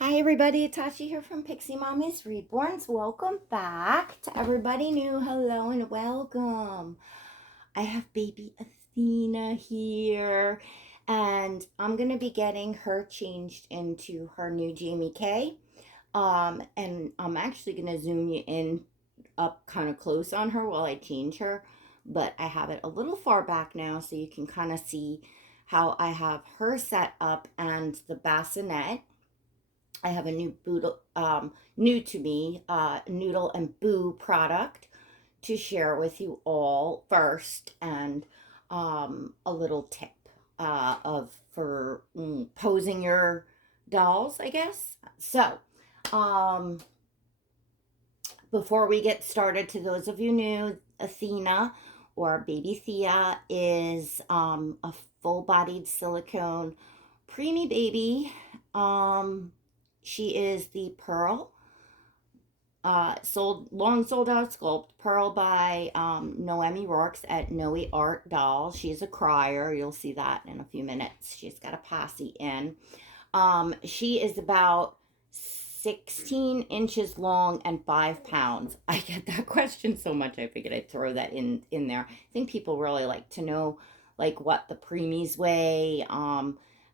Hi everybody, it's Tashi here from Pixie Mommy's Reborns. Welcome back to everybody new. Hello and welcome. I have baby Athena here and I'm going to be getting her changed into her new Jamie K. And I'm actually going to zoom you in up kind of close on her while I change her, but I have it a little far back now so you can kind of see how I have her set up and the bassinet. I have a new to me, Noodle and Boo product to share with you all first, and a little tip of for posing your dolls, I guess. So, um, before we get started, to those of you new, Athena or baby Thea is a full-bodied silicone preemie baby. She is the Pearl, sold out Sculpt Pearl by Noemie Roarks at Noe Art Doll. She's a crier. You'll see that in a few minutes. She's got a posse in. She is about 16 inches long and 5 pounds. I get that question so much. I figured I'd throw that in there. I think people really like to know like what the preemies weigh.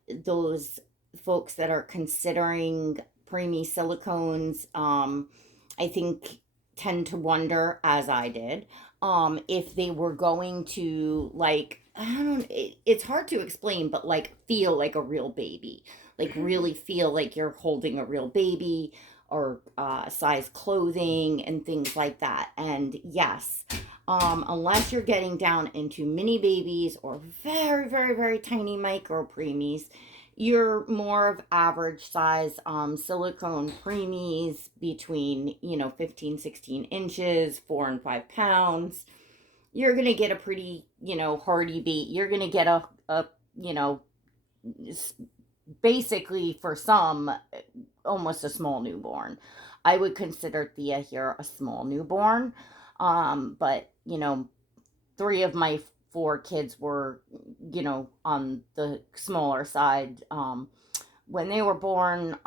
Those folks that are considering preemie silicones, I think tend to wonder, as I did, if they were going to like, I don't, it's hard to explain, but like feel like a real baby, like really feel like you're holding a real baby, or size clothing and things like that. And yes, unless you're getting down into mini babies or very, very, very tiny micro preemies, you're more of average size silicone preemies between 15, 16 inches, 4 and 5 pounds. You're gonna get a pretty hardy beat. You're gonna get a you know basically, for some, almost a small newborn. I would consider Thea here a small newborn. But three of my four kids were, on the smaller side when they were born.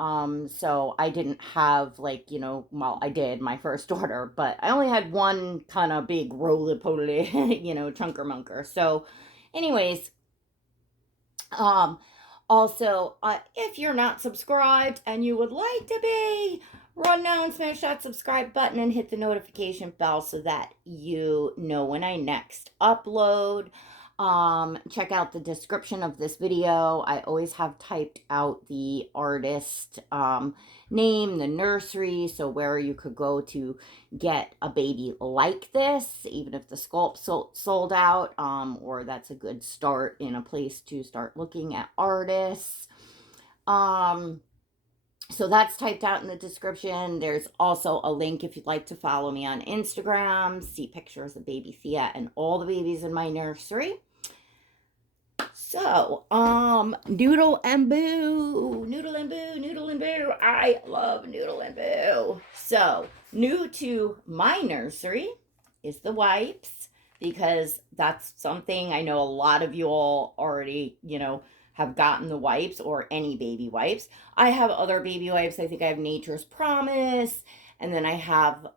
So I didn't have, like, well, I did my first daughter, but I only had one kind of big roly poly, chunker munker. So, anyways, um, also, if you're not subscribed and you would like to be, run now and smash that subscribe button and hit the notification bell so that you know when I next upload. Check out the description of this video. I always have typed out the artist name, the nursery, so where you could go to get a baby like this, even if the sculpt sold out, or that's a good start in a place to start looking at artists. So that's typed out in the description. There's also a link if you'd like to follow me on Instagram, see pictures of baby Thea and all the babies in my nursery. So, Noodle and Boo, Noodle and Boo, Noodle and Boo. I love Noodle and Boo. So, new to my nursery is the wipes, because that's something I know a lot of you all already, have gotten the wipes, or any baby wipes. I have other baby wipes. I think I have Nature's Promise, and then I have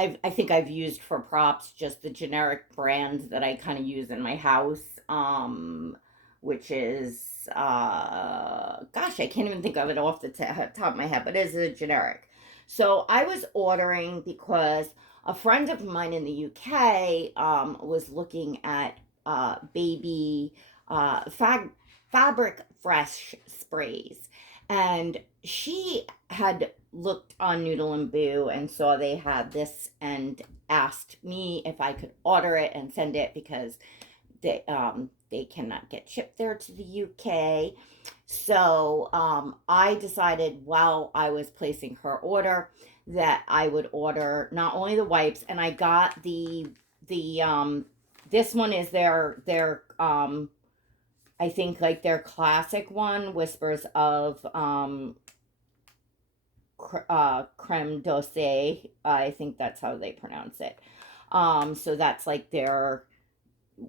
I think I've used for props just the generic brand that I kind of use in my house, which is, gosh, I can't even think of it off the top of my head, but it's a generic. So I was ordering because a friend of mine in the UK was looking at baby fabric fresh sprays, and she had looked on Noodle and Boo and saw they had this and asked me if I could order it and send it, because they cannot get shipped there to the UK. So I decided, while I was placing her order, that I would order not only the wipes, and I got the this one is their I think like their classic one, Whispers of creme dulce. I think that's how they pronounce it. So that's like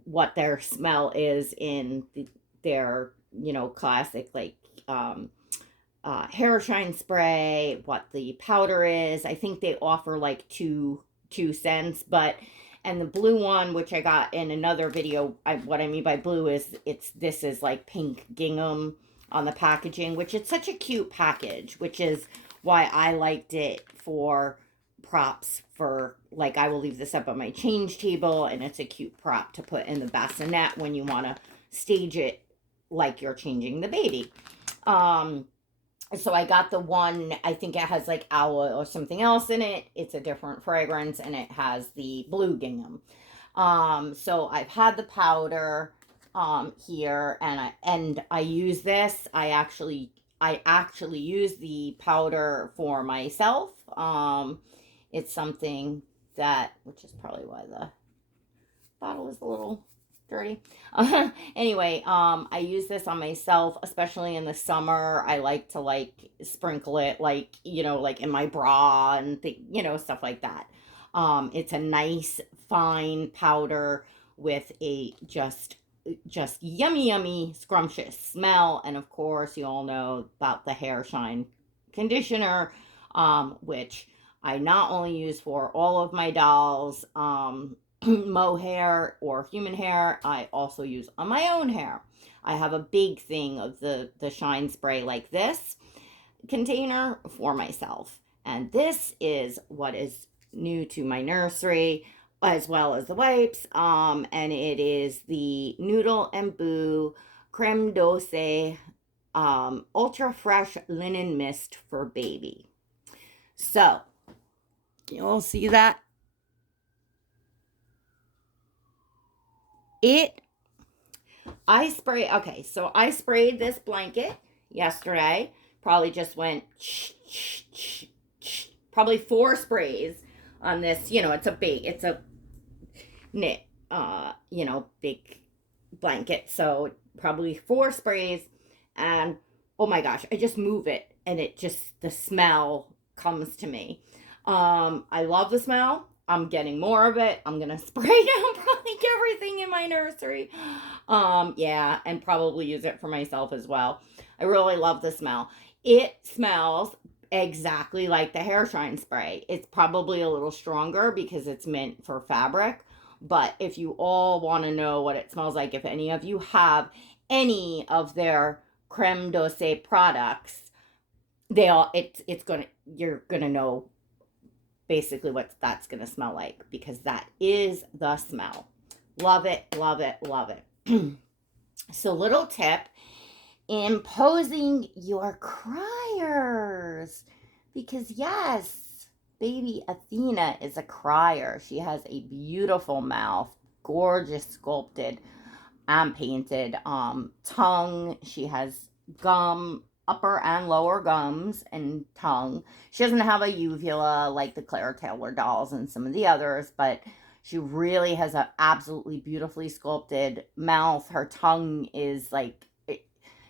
what their smell is in their classic, like hair shine spray, what the powder is. I think they offer like two cents, but and the blue one, which I got in another video, what I mean by blue is this is like pink gingham on the packaging, which it's such a cute package, which is why I liked it for props. For like, I will leave this up on my change table, and it's a cute prop to put in the bassinet when you want to stage it like you're changing the baby. So I got the one, I think it has like aloe or something else in it. It's a different fragrance, and it has the blue gingham. So I've had the powder here, and I use this. I actually use the powder for myself. It's something that, which is probably why the bottle is a little dirty. Anyway, I use this on myself, especially in the summer. I like to like sprinkle it, like, like in my bra and stuff like that. It's a nice fine powder with a just yummy scrumptious smell. And of course, you all know about the hair shine conditioner, which I not only use for all of my dolls, mohair or human hair, I also use on my own hair. I have a big thing of the shine spray like this container for myself. And this is what is new to my nursery, as well as the wipes. And it is the Noodle and Boo Creme Dulce Ultra Fresh Linen Mist for Baby. So, you'll see that I sprayed this blanket yesterday. Probably just went probably 4 sprays on this. It's a knit, big blanket. So probably 4 sprays, and oh my gosh, I just move it, and the smell comes to me. I love the smell. I'm getting more of it. I'm gonna spray down probably everything in my nursery. Yeah, and probably use it for myself as well. I really love the smell. It smells exactly like the hair shine spray. It's probably a little stronger because it's meant for fabric. But if you all want to know what it smells like, if any of you have any of their creme dulce products, you're gonna know basically what that's gonna smell like, because that is the smell. Love it, love it, love it. So, little tip: imposing your criers, because yes, baby Athena is a crier. She has a beautiful mouth, gorgeous sculpted and painted tongue. She has gum, upper and lower gums and tongue. She doesn't have a uvula like the Claire Taylor dolls and some of the others, but she really has an absolutely beautifully sculpted mouth. Her tongue is like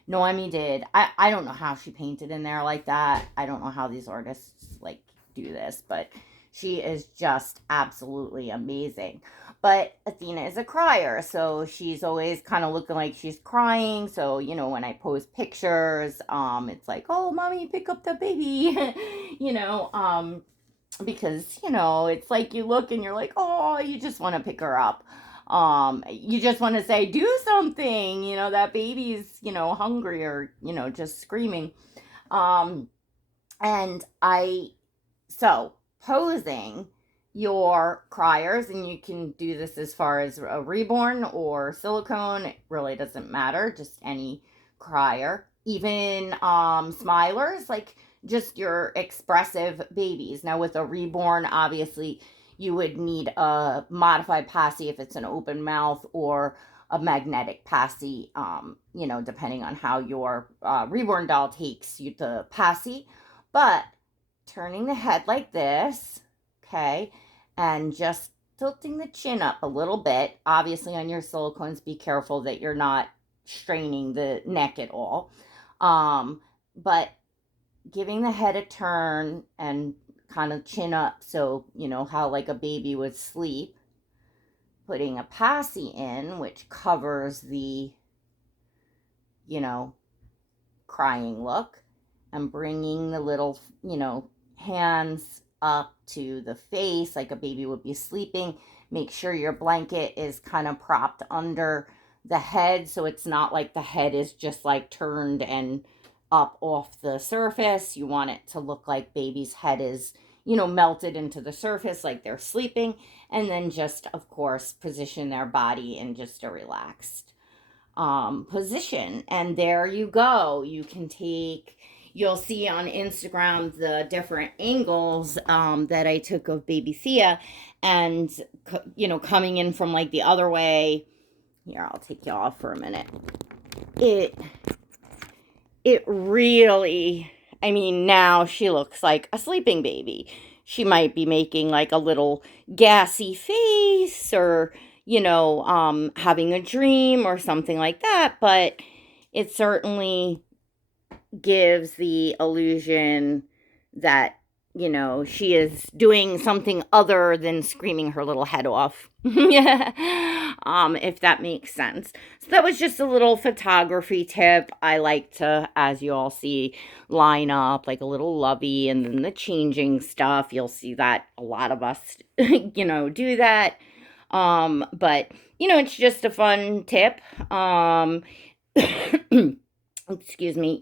Noemie did. I don't know how she painted in there like that. I don't know how these artists like do this, but she is just absolutely amazing. But Athena is a crier, so she's always kind of looking like she's crying. So, when I post pictures, it's like, oh, mommy, pick up the baby, because, it's like you look and you're like, oh, you just want to pick her up. You just want to say, do something, that baby's, hungry, or, just screaming. And so posing your criers, and you can do this as far as a reborn or silicone, it really doesn't matter, just any crier, even smilers, like just your expressive babies. Now with a reborn, obviously you would need a modified passy if it's an open mouth, or a magnetic passy, depending on how your reborn doll takes you the passy. But turning the head like this, okay, and just tilting the chin up a little bit. Obviously on your silicones, be careful that you're not straining the neck at all. But giving the head a turn and kind of chin up, so how like a baby would sleep. Putting a passy in, which covers the crying look, and bringing the little, hands up to the face like a baby would be sleeping. Make sure your blanket is kind of propped under the head so it's not like the head is just like turned and up off the surface. You want it to look like baby's head is, melted into the surface like they're sleeping. And then just, of course, position their body in just a relaxed position. And there you go. You'll see on Instagram the different angles that I took of baby Thea, and, coming in from like the other way. Here, I'll take you off for a minute. It really, I mean, now she looks like a sleeping baby. She might be making like a little gassy face, or, having a dream or something like that, but it certainly gives the illusion that, she is doing something other than screaming her little head off. If that makes sense. So that was just a little photography tip. I like to, as you all see, line up like a little lovey, and then the changing stuff. You'll see that a lot of us, do that. But, it's just a fun tip. Excuse me,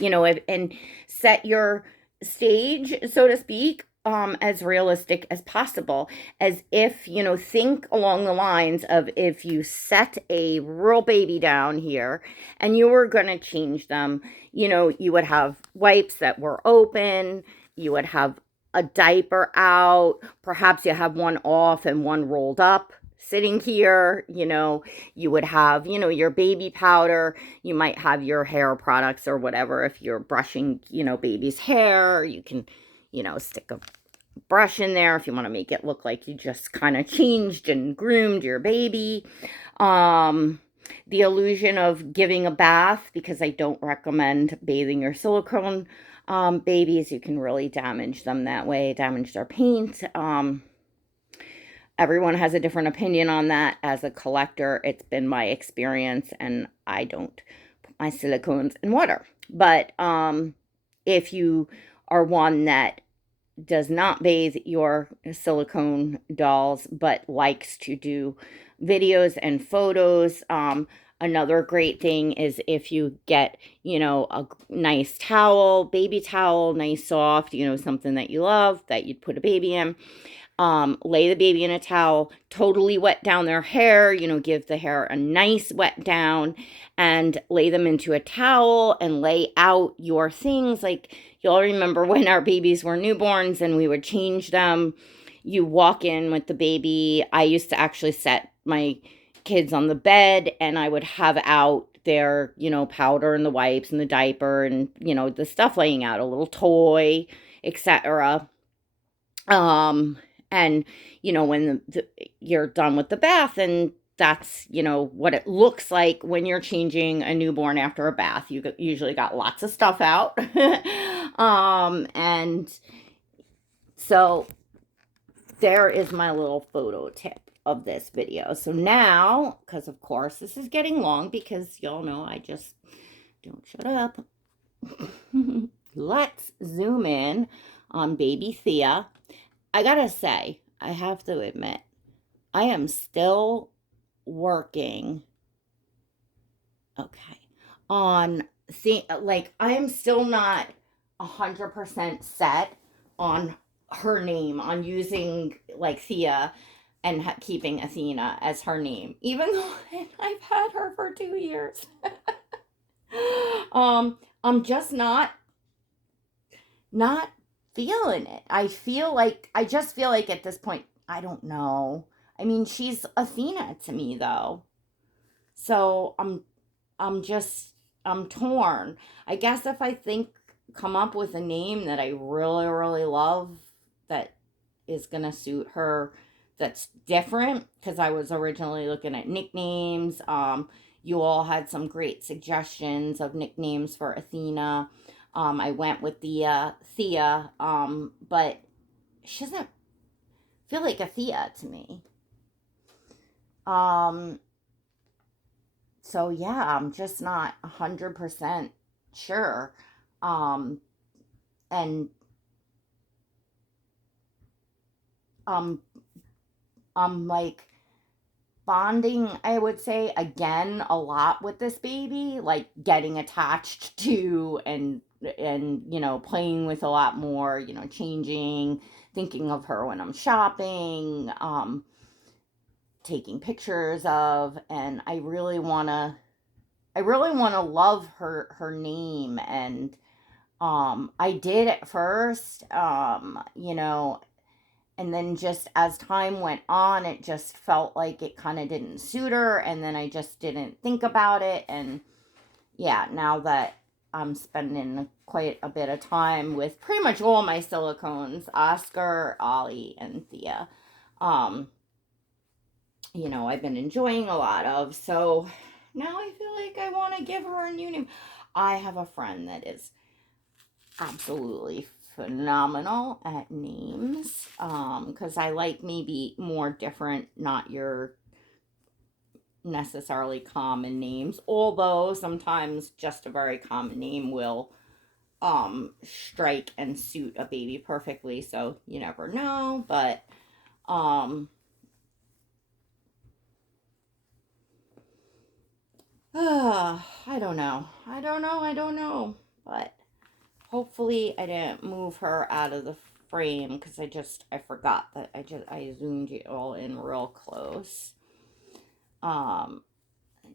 and set your stage, so to speak, as realistic as possible. As if, think along the lines of, if you set a real baby down here and you were going to change them, you would have wipes that were open, you would have a diaper out, perhaps you have one off and one rolled up sitting here. You would have, your baby powder, you might have your hair products or whatever. If you're brushing, baby's hair, you can, stick a brush in there if you want to make it look like you just kind of changed and groomed your baby. The illusion of giving a bath, because I don't recommend bathing your silicone babies. You can really damage them that way, damage their paint. Everyone has a different opinion on that. As a collector, it's been my experience, and I don't put my silicones in water. But if you are one that does not bathe your silicone dolls but likes to do videos and photos, another great thing is if you get, a nice towel, baby towel, nice soft, something that you love, that you'd put a baby in. Lay the baby in a towel, totally wet down their hair, give the hair a nice wet down, and lay them into a towel and lay out your things. Like, you'll remember when our babies were newborns and we would change them. You walk in with the baby. I used to actually set my kids on the bed, and I would have out their, powder and the wipes and the diaper and, the stuff laying out, a little toy, etc. And, when you're done with the bath, and that's, what it looks like when you're changing a newborn after a bath. You usually got lots of stuff out. And so there is my little photo tip of this video. So now, because of course this is getting long, because y'all know I just don't shut up. Let's zoom in on baby Thea. I gotta say, I have to admit, I am still working, on, I am still not 100% set on her name, on using, like, Thea, and keeping Athena as her name, even though I've had her for 2 years. I'm just not feeling it. I just feel like at this point, I don't know. I mean, she's Athena to me, though. So I'm torn. I guess if I come up with a name that I really, really love, that is gonna suit her, that's different, because I was originally looking at nicknames. You all had some great suggestions of nicknames for Athena. I went with the Thea, but she doesn't feel like a Thea to me. So yeah, I'm just not 100% sure. and um I'm like bonding, I would say, again a lot with this baby, like getting attached to, and playing with a lot more, changing, thinking of her when I'm shopping, taking pictures of, and I really want to love her name. And I did at first, and then just as time went on, it just felt like it kind of didn't suit her, and then I just didn't think about it. And yeah, now that I'm spending quite a bit of time with pretty much all my silicones, Oscar, Ollie, and Thea, um I've been enjoying a lot of. So now I feel like I want to give her a new name. I have a friend that is absolutely phenomenal at names, because I like maybe more different, not your necessarily common names, although sometimes just a very common name will strike and suit a baby perfectly, so you never know. But um I don't know, but hopefully I didn't move her out of the frame, because I forgot that I zoomed it all in real close. And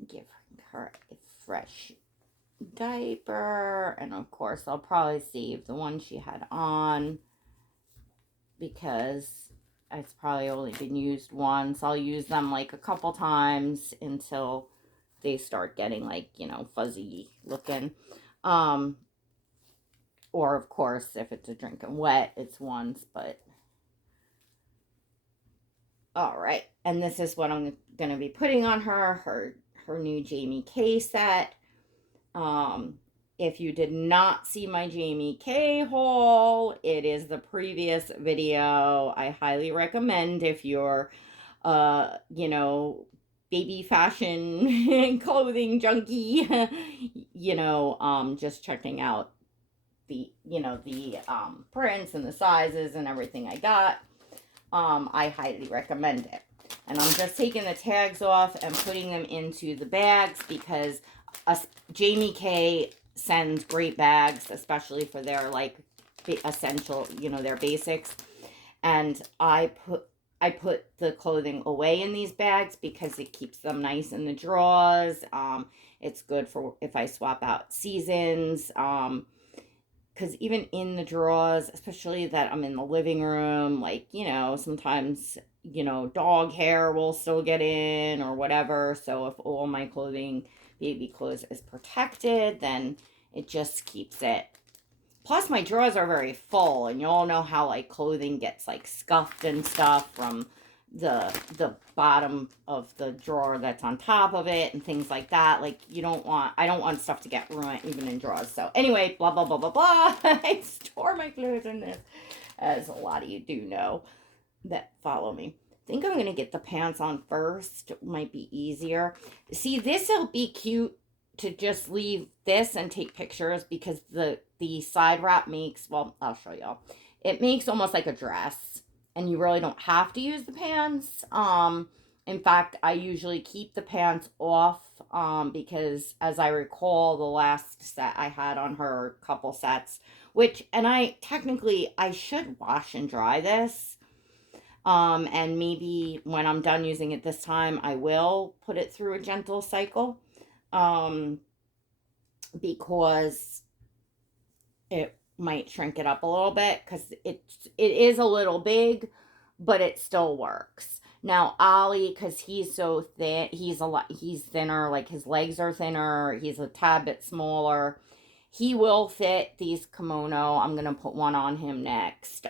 give her a fresh diaper, and of course I'll probably save the one she had on, because it's probably only been used once. I'll use them like a couple times until they start getting like, fuzzy looking. Um, or of course, if it's a drinking wet, it's once. But all right, and this is what I'm gonna be putting on her new Jamie K set. Um, if you did not see my Jamie K haul, it is the previous video. I highly recommend, if you're baby fashion clothing junkie, just checking out the prints and the sizes and everything I got. I highly recommend it. And I'm just taking the tags off and putting them into the bags, because Jamie K sends great bags, especially for their like essential, their basics. And I put the clothing away in these bags because it keeps them nice in the drawers. It's good for if I swap out seasons. Because even in the drawers, especially that I'm in the living room, like, sometimes, dog hair will still get in or whatever. So if all my clothing, baby clothes, is protected, then it just keeps it. Plus, my drawers are very full, and you all know how like clothing gets like scuffed and stuff from the bottom of the drawer that's on top of it and things like that. Like, I don't want stuff to get ruined even in drawers. So anyway, blah blah blah blah blah. I store my clothes in this, as a lot of you do know that follow me. I think I'm gonna get the pants on first. It might be easier. See, this will be cute to just leave this and take pictures, because the side wrap makes, well, I'll show y'all. It makes almost like a dress, and you really don't have to use the pants. In fact, I usually keep the pants off, because as I recall, the last set I had on her, couple sets, and I should wash and dry this. And maybe when I'm done using it this time, I will put it through a gentle cycle. Um, because it might shrink it up a little bit, because it is a little big, but it still works. Now Ollie, because he's so thin, he's thinner, like his legs are thinner, he's a tad bit smaller. He will fit these kimono. I'm gonna put one on him next.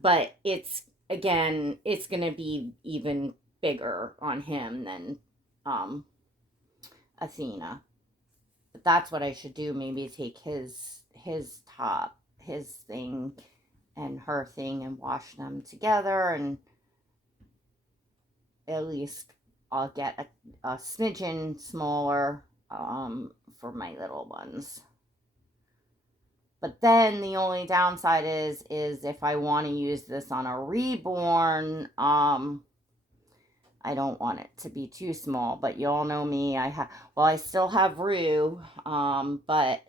But it's gonna be even bigger on him than Athena. But that's what I should do. Maybe take his top, his thing, and her thing, and wash them together, and at least I'll get a smidgen smaller, for my little ones. But then the only downside is if I want to use this on a reborn, I don't want it to be too small. But you all know me. I still have Rue, but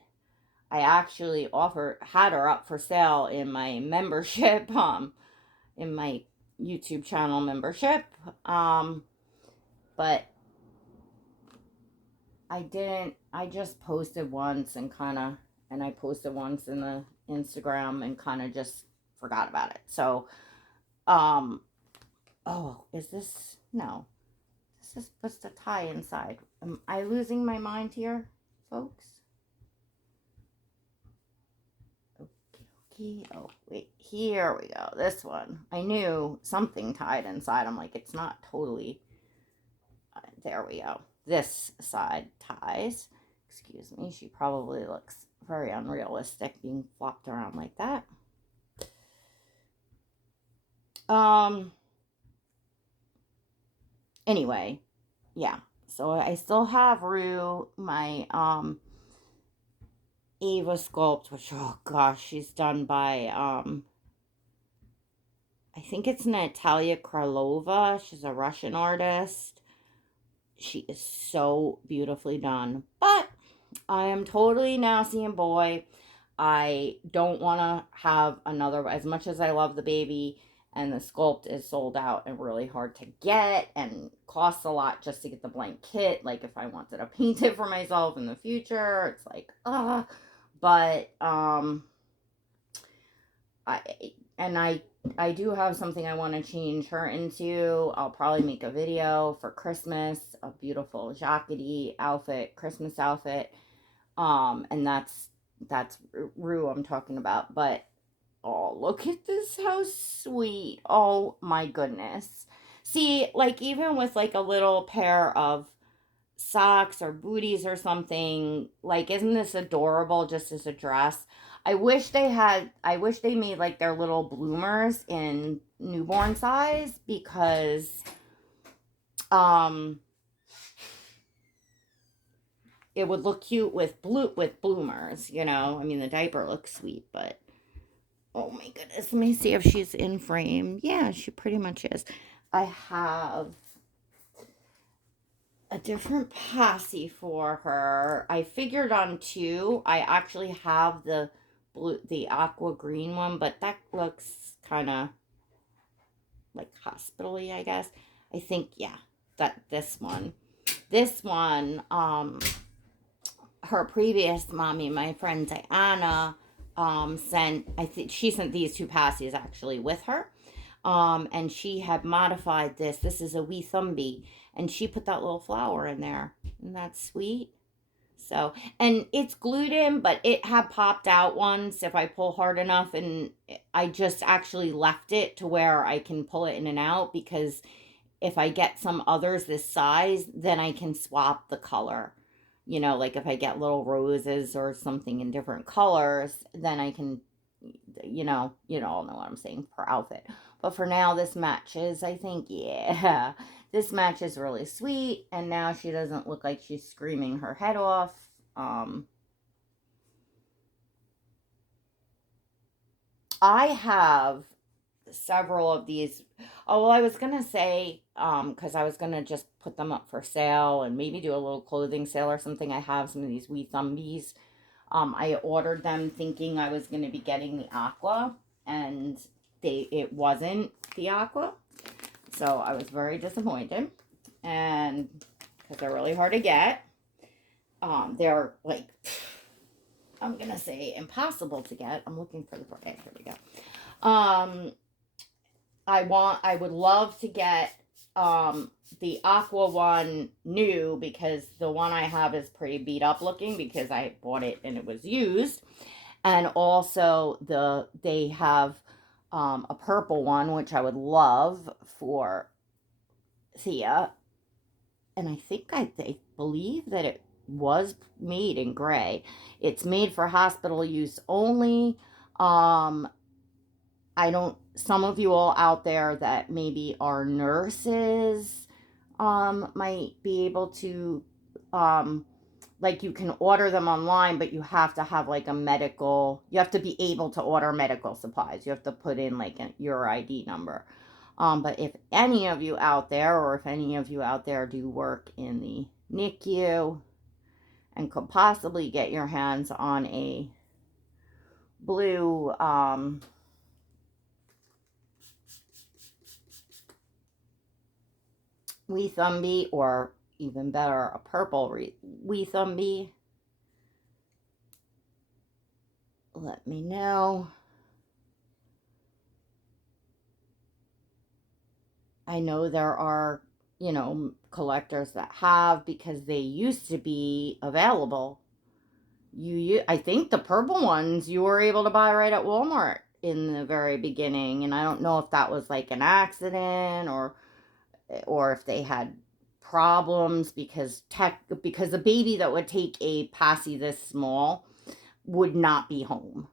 I actually had her up for sale in my membership, in my YouTube channel membership. But I just posted once and I posted once in the Instagram and kind of just forgot about it. So, oh, is this, no, this is supposed to tie inside. Am I losing my mind here, folks? Okay, oh, wait, here we go. This one. I knew something tied inside. I'm like, it's not totally, there we go. This side ties. Excuse me, she probably looks very unrealistic being flopped around like that. Anyway, yeah. So I still have Rue, my Ava sculpt, which, oh gosh, she's done by I think it's Natalia Krylova. She's a Russian artist. She is so beautifully done. But I am totally now seeing boy. I don't want to have another, as much as I love the baby, and the sculpt is sold out and really hard to get and costs a lot just to get the blank kit. Like if I wanted to paint it for myself in the future, it's like, but I do have something I want to change her into. I'll probably make a video for Christmas, a beautiful jackety outfit, Christmas outfit. And that's Rue I'm talking about. But oh, look at this, how sweet. Oh my goodness. See, like even with like a little pair of socks or booties or something, like isn't this adorable just as a dress? I wish they made like their little bloomers in newborn size, because um it would look cute with bloomers, you know. I mean, the diaper looks sweet, but oh my goodness, let me see if she's in frame. Yeah, she pretty much is. I have a different posse for her. I figured on two. I actually have the aqua green one, but that looks kind of like hospital-y, I guess. I think, yeah, that this one, her previous mommy, my friend Diana, I think she sent these two passies actually with her. And she had modified this. This is a wee thumbie, and she put that little flower in there. Isn't that sweet? So, and it's glued in, but it had popped out once if I pull hard enough, and I just actually left it to where I can pull it in and out, because if I get some others this size, then I can swap the color. You know, like if I get little roses or something in different colors, then I can, you all know what I'm saying, per outfit. But for now, this matches, I think, yeah. This matches really sweet, and now she doesn't look like she's screaming her head off. I have several of these. Oh, well, I was going to say, because I was going to just put them up for sale and maybe do a little clothing sale or something. I have some of these wee thumbies. I ordered them thinking I was going to be getting the aqua, and it wasn't the aqua. So I was very disappointed, and because they're really hard to get. They're like, I'm going to say impossible to get. I'm looking for the brand. Here we go. I would love to get the aqua one new, because the one I have is pretty beat up looking because I bought it and it was used. And also they have a purple one, which I would love for Thea. And I think they believe that it was made in gray. It's made for hospital use only. Some of you all out there that maybe are nurses might be able to like you can order them online, but you have to have like you have to be able to order medical supplies. You have to put in like your ID number. But if any of you out there, or if any of you out there do work in the NICU and could possibly get your hands on a blue wee thumbie, or even better, a purple wee thumbie, let me know. I know there are, collectors that have, because they used to be available. I think the purple ones you were able to buy right at Walmart in the very beginning, and I don't know if that was like an accident, or if they had problems, because a baby that would take a passy this small would not be home,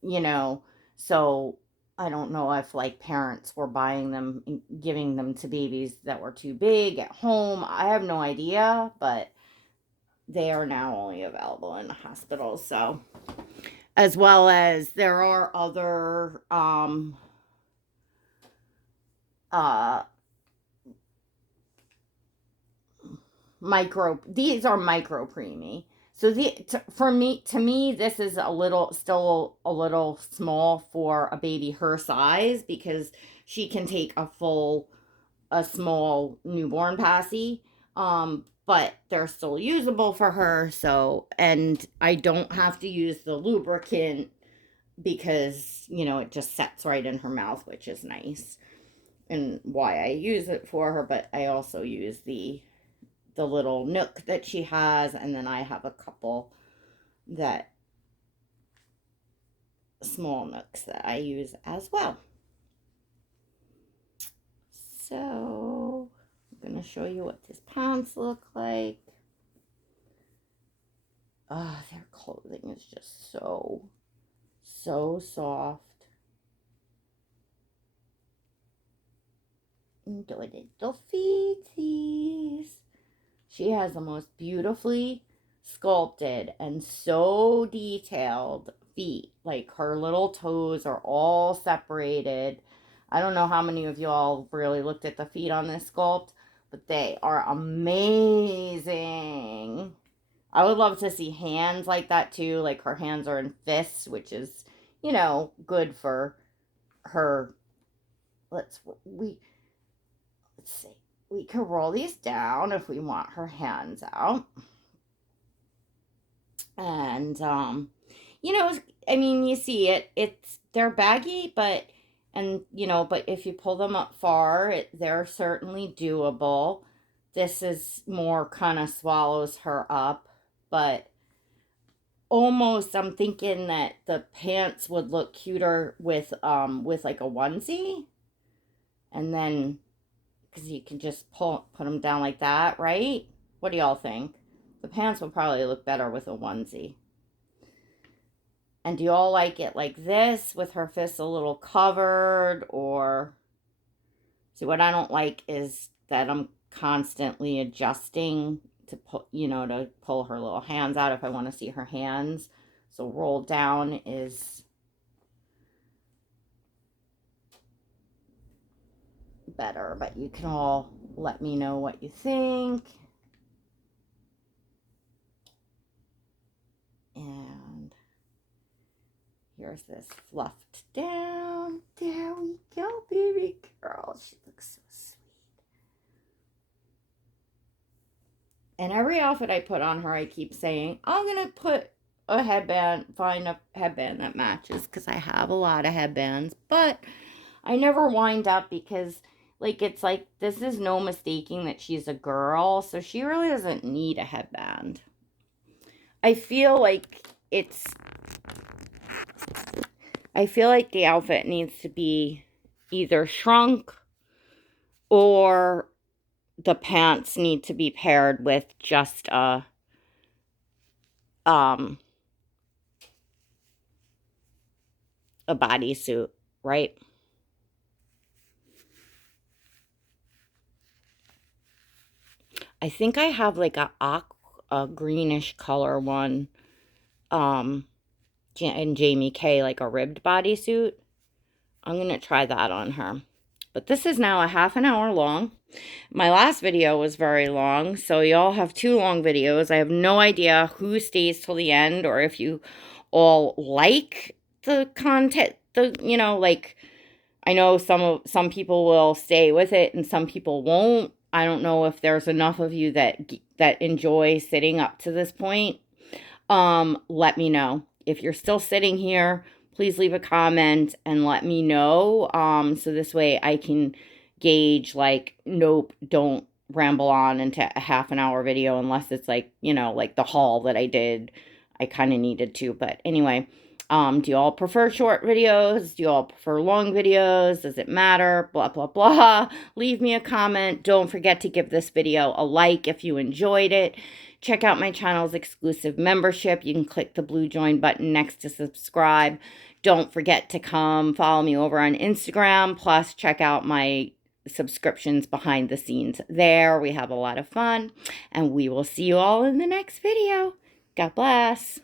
you know. So I don't know if like parents were buying them and giving them to babies that were too big at home. I have no idea, but they are now only available in the hospitals. So, as well as there are other uh these are micro preemie. So to me, this is still a little small for a baby her size, because she can take a small newborn passy. But they're still usable for her. So, and I don't have to use the lubricant, because, it just sets right in her mouth, which is nice, and why I use it for her. But I also use the little nook that she has, and then I have a couple that small nooks that I use as well. So I'm gonna show you what these pants look like. Their clothing is just so soft. And the little feeties. She has the most beautifully sculpted and so detailed feet. Like, her little toes are all separated. I don't know how many of y'all really looked at the feet on this sculpt, but they are amazing. I would love to see hands like that too. Like, her hands are in fists, which is, good for her. Let's see. We could roll these down if we want her hands out. And I mean, you see they're baggy, but if you pull them up far, they're certainly doable. This is more kind of swallows her up, but almost I'm thinking that the pants would look cuter with like a onesie, and then because you can just put them down like that, right? What do y'all think? The pants will probably look better with a onesie. And do y'all like it like this, with her fists a little covered? Or, see, what I don't like is that I'm constantly adjusting to to pull her little hands out if I want to see her hands. So roll down is better, but you can all let me know what you think. And here's this fluffed down. There we go, baby girl. She looks so sweet. And every outfit I put on her, I keep saying, I'm going to find a headband that matches, because I have a lot of headbands. But I never wind up, because, it's like, this is no mistaking that she's a girl, so she really doesn't need a headband. I feel like the outfit needs to be either shrunk, or the pants need to be paired with just a bodysuit, right? I think I have like a greenish color one in Jamie K, like a ribbed bodysuit. I'm going to try that on her. But this is now a half an hour long. My last video was very long, so y'all have 2 long videos. I have no idea who stays till the end, or if you all like the content, like, I know some people will stay with it and some people won't. I don't know if there's enough of you that enjoy sitting up to this point. Let me know. If you're still sitting here, please leave a comment and let me know. So this way I can gauge, like, nope, don't ramble on into a half an hour video unless it's like, like the haul that I did. I kind of needed to, but anyway, do you all prefer short videos? Do you all prefer long videos? Does it matter? Blah, blah, blah. Leave me a comment. Don't forget to give this video a like if you enjoyed it. Check out my channel's exclusive membership. You can click the blue join button next to subscribe. Don't forget to come follow me over on Instagram. Plus, check out my subscriptions behind the scenes there. We have a lot of fun. And we will see you all in the next video. God bless.